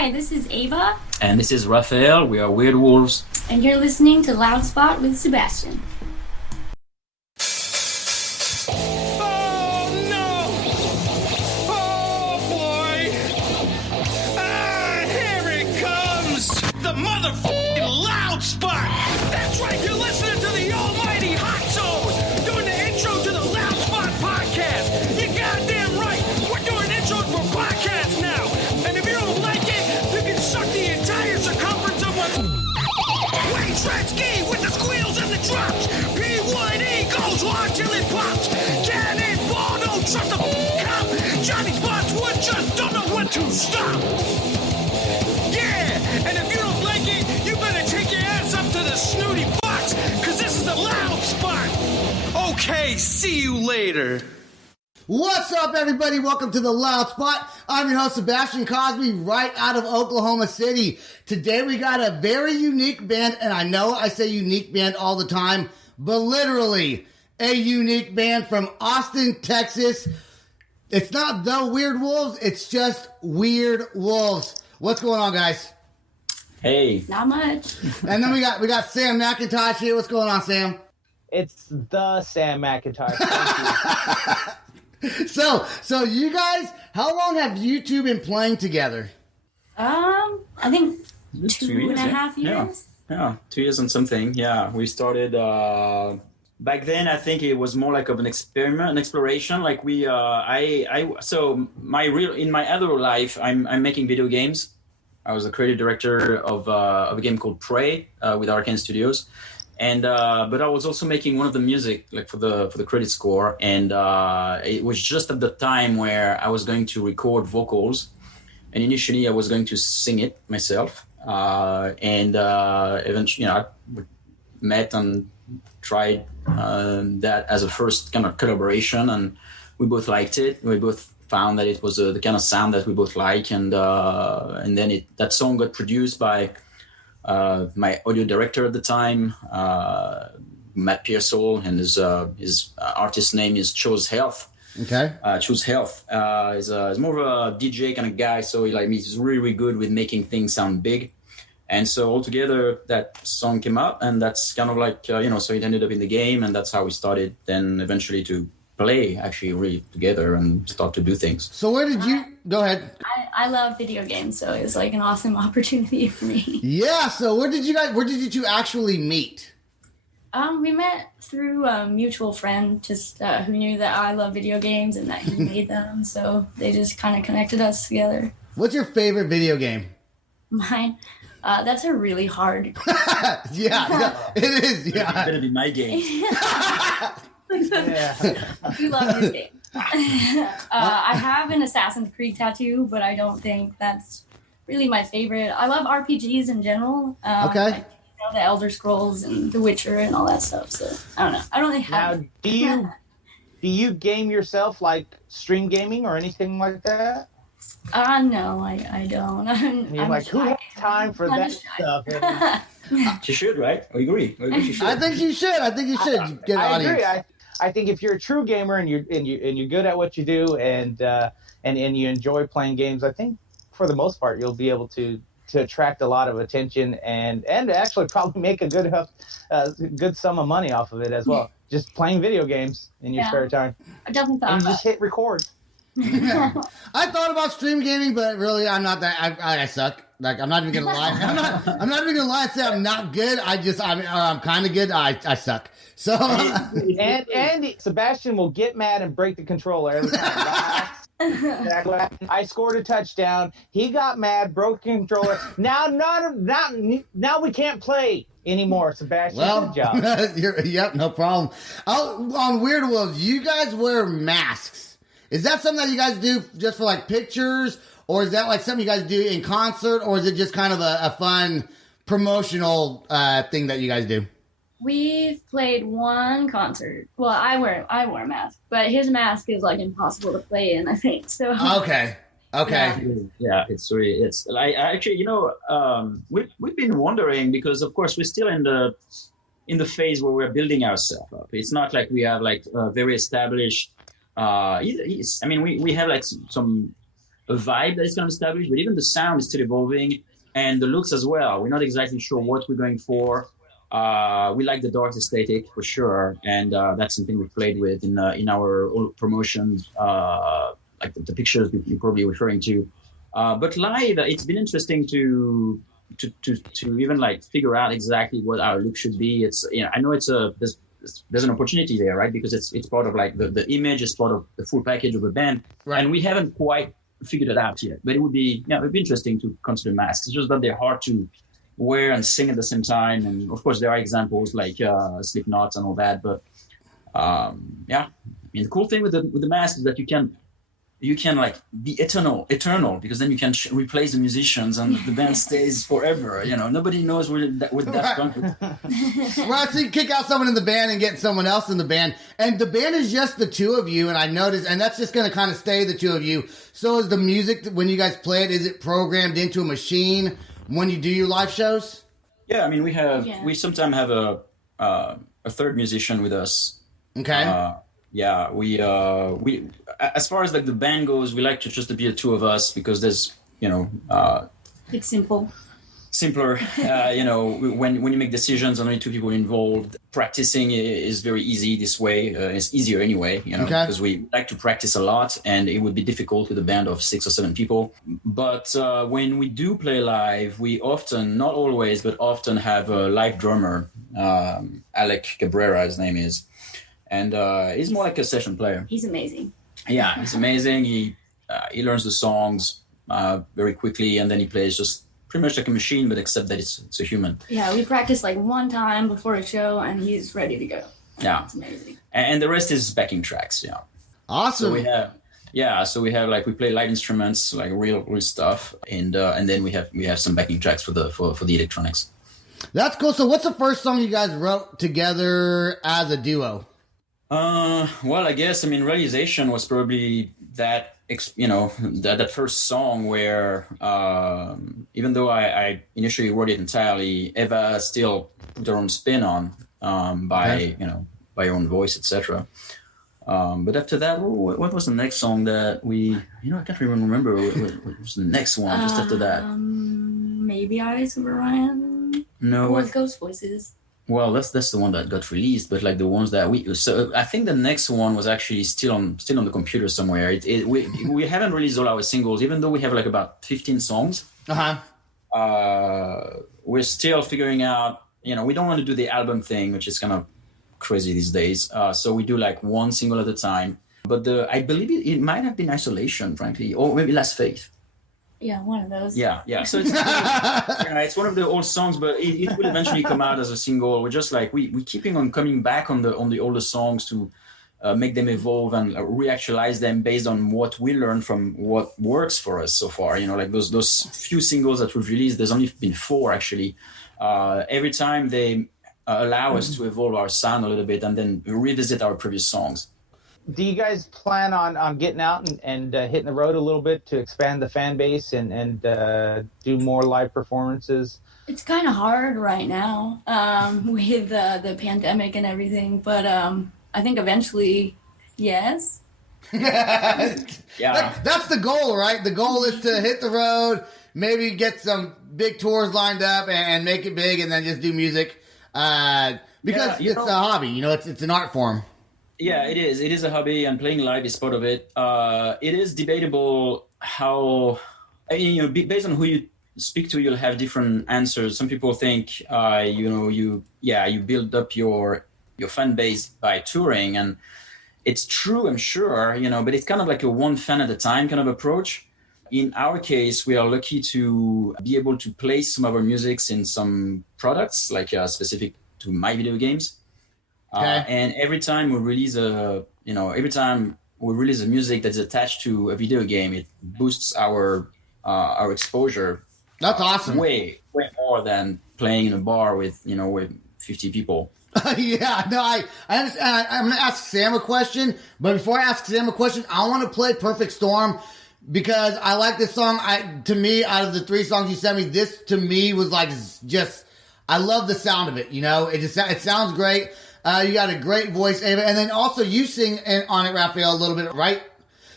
Hi, this is Ava. And this is Raphael. We are Weird Wolves. And you're listening to Loud Spot with Sebastian. The motherfucking Loud Spot! That's right, you're listening to the almighty Hot Zone! Doing the intro to the Loud Spot podcast! You're goddamn right! We're doing intros for podcasts now! And if you don't like it, you can suck the entire circumference of my Wayne Tretzky with the squeals and the drops! P1E goes hard till it pops! Cannonball, don't trust a cop! Johnny Spotswood just don't know when to stop! And if you don't like it, you better take your ass up to the snooty box, because this is the Loud Spot. Okay, see you later. What's up, everybody? Welcome to the Loud Spot. I'm your host, Sebastian Cosby, right out of Oklahoma City. Today we got a very unique band, and I know I say unique band all the time, but literally a unique band from Austin, Texas. It's not the Weird Wolves, it's just Weird Wolves. What's going on, guys? Hey. Not much. And then we got Sam McIntosh here. What's going on, Sam? It's the Sam McIntosh. So you guys, how long have you two been playing together? I think two and a half yeah. years. Yeah, 2 years and something. Yeah, we started back then. I think it was more like of an experiment, an exploration. Like we, so in my other life, I'm making video games. I was the creative director of a game called Prey with Arcane Studios, and but I was also making one of the music like for the credit score, and it was just at the time where I was going to record vocals, and initially I was going to sing it myself, and eventually, I met and tried that as a first kind of collaboration, and we both liked it. We both found that it was the kind of sound that we both like, and then that song got produced by my audio director at the time, Matt Pearsall, and his artist name is Chose Health. Okay. Chose Health is more of a DJ kind of guy, so he's really, really good with making things sound big. And so altogether, that song came up, and that's kind of like, so it ended up in the game, and that's how we started then eventually to play actually really together and start to do things. So where did you go ahead? I love video games, so it was like an awesome opportunity for me. Yeah, so where did you two actually meet? We met through a mutual friend who knew that I love video games and that he made them, so they just kind of connected us together. What's your favorite video game? Mine? That's a really hard yeah, it is. Yeah, It's gonna be my game. Yeah. I do love this game. I have an Assassin's Creed tattoo, but I don't think that's really my favorite. I love RPGs in general. Okay. Like, the Elder Scrolls and The Witcher and all that stuff. So I don't know. I don't really have. Now, do you game yourself, like stream gaming or anything like that? No, I don't. You're like, who has time for that stuff? She should, right? I agree. She should. I think you should. Get an audience. Agree. I think if you're a true gamer and you're good at what you do and you enjoy playing games, I think for the most part you'll be able to attract a lot of attention and actually probably make a good sum of money off of it as well. Just playing video games in your spare time. I definitely thought and you just hit record. Yeah. I thought about stream gaming, but really I'm not that. I suck. Like, I'm not even gonna lie. I'm not even gonna lie and say I'm not good. I'm kind of good. I suck. So and Sebastian will get mad and break the controller every time. I scored a touchdown. He got mad, broke the controller. Now we can't play anymore, Sebastian. Well, good job. Yep, no problem. On Weird Wolves, you guys wear masks. Is that something that you guys do just for like pictures, or is that like something you guys do in concert, or is it just kind of a fun promotional thing that you guys do? We've played one concert. Well, I wear a mask, but his mask is like impossible to play in, I think. So Okay. Yeah, it's like actually, we've been wondering, because of course we're still in the phase where we're building ourselves up. It's not like we have like very established. We have like some a vibe that is kind of established, but even the sound is still evolving, and the looks as well. We're not exactly sure what we're going for. We like the dark aesthetic for sure, and that's something we played with in our old promotions, like the pictures you're probably referring to. But live, it's been interesting to even like figure out exactly what our look should be. It's I know there's an opportunity there, right? Because it's part of like the image is part of the full package of a band, Right. and we haven't quite figured it out yet. But it would be interesting to consider masks. It's just that they're hard to wear and sing at the same time, and of course there are examples like Slipknot and all that. But I mean, the cool thing with the mask is that you can like be eternal because then you can replace the musicians and the band stays forever. Nobody knows where that's going to. Right, so you kick out someone in the band and get someone else in the band. And the band is just the two of you, and I noticed, and that's just going to kind of stay the two of you. So is the music, when you guys play it, is it programmed into a machine when you do your live shows? Yeah, I mean, we sometimes have a third musician with us. Okay. We as far as like the band goes, we like to just be the two of us because there's It's simple. simpler. When you make decisions, only two people involved. Practicing is very easy this way. It's easier anyway, Okay. because we like to practice a lot, and it would be difficult with a band of 6 or 7 people. But when we do play live, we often, not always, but often have a live drummer, Alec Cabrera, his name is. And he's more like a session player. He's amazing. Yeah, he's amazing. He learns the songs very quickly, and then he plays just pretty much like a machine, but except that it's a human. Yeah, we practice like one time before a show, and he's ready to go. Yeah, It's amazing. and the rest is backing tracks. Yeah. Awesome. So we have like we play light instruments, like real stuff, and then we have some backing tracks for the electronics. That's cool. So what's the first song you guys wrote together as a duo? Well, I guess, Realization was probably that first song where, even though I initially wrote it entirely, Eva still put her own spin on, by her own voice, etc. But after that, what was the next song that we, I can't even remember what was the next one just after that. Maybe Eyes of Orion. No, Or Ghost Voices. well, that's the one that got released, but like the ones that so I think the next one was actually still on the computer somewhere. We haven't released all our singles, even though we have like about 15 songs. We're still figuring out. We don't want to do the album thing, which is kind of crazy these days. So we do like one single at a time. But I believe it might have been Isolation, frankly, or maybe Last Faith. Yeah, one of those. Yeah. So it's one of the old songs, but it will eventually come out as a single. We're just like we keeping on coming back on the older songs to make them evolve and reactualize them based on what we learned from what works for us so far. Like those few singles that we've released. There's only been 4 actually. Every time they allow us to evolve our sound a little bit and then revisit our previous songs. Do you guys plan on getting out and hitting the road a little bit to expand the fan base and do more live performances? It's kind of hard right now with the pandemic and everything, but I think eventually, yes. Yeah. That's the goal, right? The goal is to hit the road, maybe get some big tours lined up and make it big, and then just do music because it's a hobby. It's an art form. Yeah, it is. It is a hobby, and playing live is part of it. It is debatable how, based on who you speak to, you'll have different answers. Some people think, you build up your fan base by touring, and it's true, I'm sure, but it's kind of like a one fan at a time kind of approach. In our case, we are lucky to be able to place some of our musics in some products, like specific to my video games. Okay. And every time we release a music that's attached to a video game, it boosts our exposure. That's awesome. Way more than playing in a bar with 50 people. Yeah, no, I understand. I'm going to ask Sam a question, but before I ask Sam a question, I want to play Perfect Storm because I like this song. To me, out of the 3 songs you sent me, this to me was like just, I love the sound of it. It sounds great. You got a great voice, Ava, and then also you sing on it, Raphael, a little bit, right?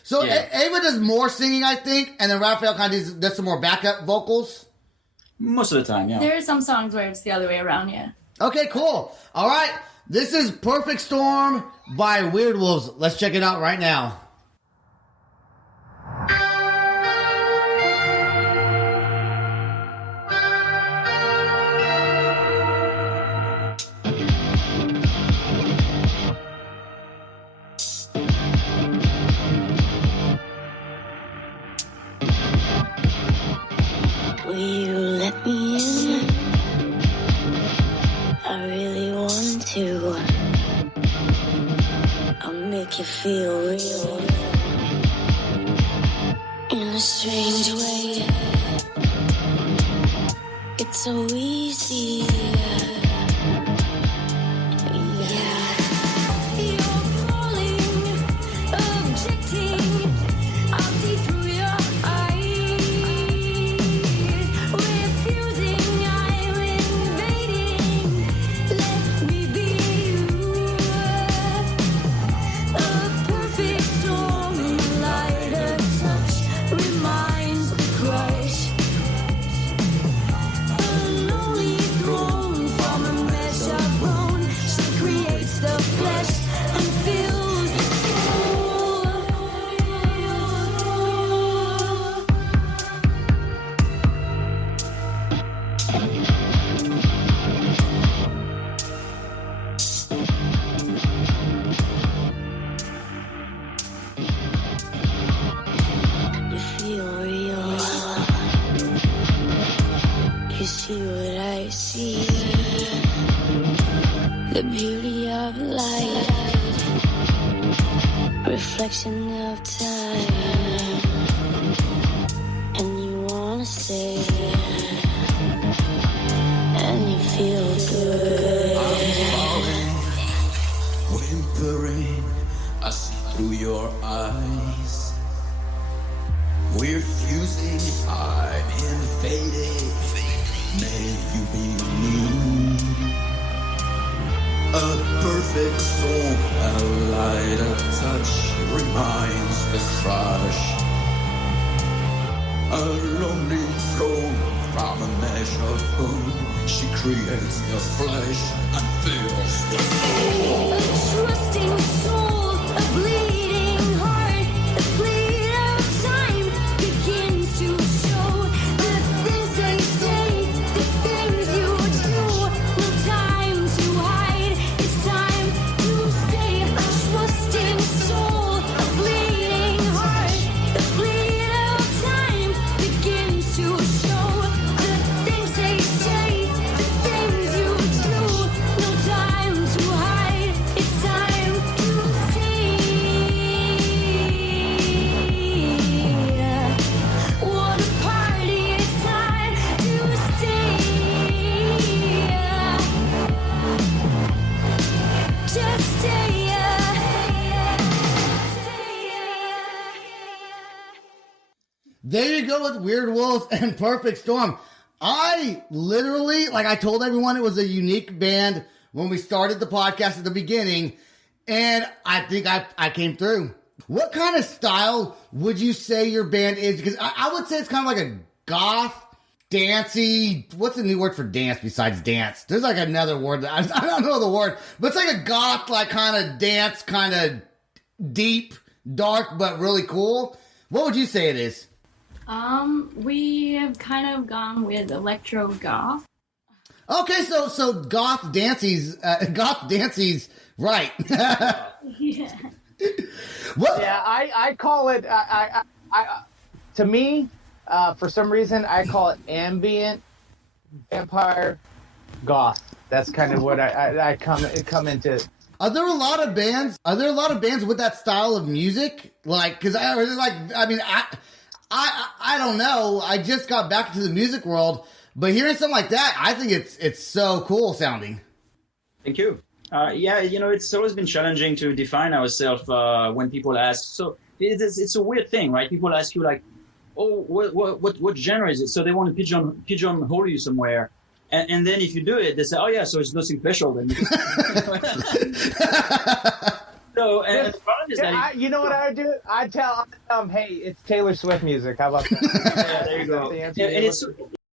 So Yeah. Ava does more singing, I think, and then Raphael kind of does some more backup vocals. Most of the time, yeah. There are some songs where it's the other way around, yeah. Okay, cool. All right. This is Perfect Storm by WeirdWolves. Let's check it out right now. Will you let me in? I really want to. I'll make you feel real in a strange way. It's so easy. Yeah. You're falling, objecting. I'll see through your eyes. Refusing, I'm invading. Let me be you. A perfect storm, light a touch reminds the crush. A lonely throne from a mesh of bone. She creates the flesh and fills the soul. You feel real. You see what I see. The beauty of light, reflection of time. And you wanna stay, and you feel good. Whimpering, I see through your eyes. We're fusing, I'm invading. May you be new. A perfect storm, a light of touch reminds the crush. A lonely throne from a mesh of bone. She creates the flesh and fills the soul. A trusting soul, a bleeding heart, the bleed of time begins to show. The things they say, the things you do. No time to hide, it's time to stay. A trusting soul, a bleeding heart, the bleed of time begins to show. The things they say, the things you do. No time to hide, it's time to see. What a party, it's time to stay. Just stay. There you go with WeirdWolves and Perfect Storm. I literally, like I told everyone, it was a unique band when we started the podcast at the beginning, and I think I came through. What kind of style would you say your band is? Because I would say it's kind of like a goth, dancey. What's a new word for dance besides dance? There's like another word that I don't know the word, but it's like a goth, like kind of dance, kind of deep, dark, but really cool. What would you say it is? We have kind of gone with electro goth. Okay, so goth dancy's right. Yeah. What? Yeah, I call it. To me, for some reason, I call it ambient vampire goth. That's kind of what I come into. Are there a lot of bands? Are there a lot of bands with that style of music? Like, because I don't know. I just got back into the music world, but hearing something like that, I think it's so cool sounding. Thank you. Yeah, it's always been challenging to define ourselves when people ask. So it's a weird thing, right? People ask you like, "Oh, what genre is it?" So they want to pigeonhole you somewhere, and then if you do it, they say, "Oh yeah, so it's nothing special." Then No, and the problem is Yeah, that you know what I would do? I'd tell them, hey, it's Taylor Swift music. How about that? yeah, there you go. That's the answer Yeah, you're and it's looking for.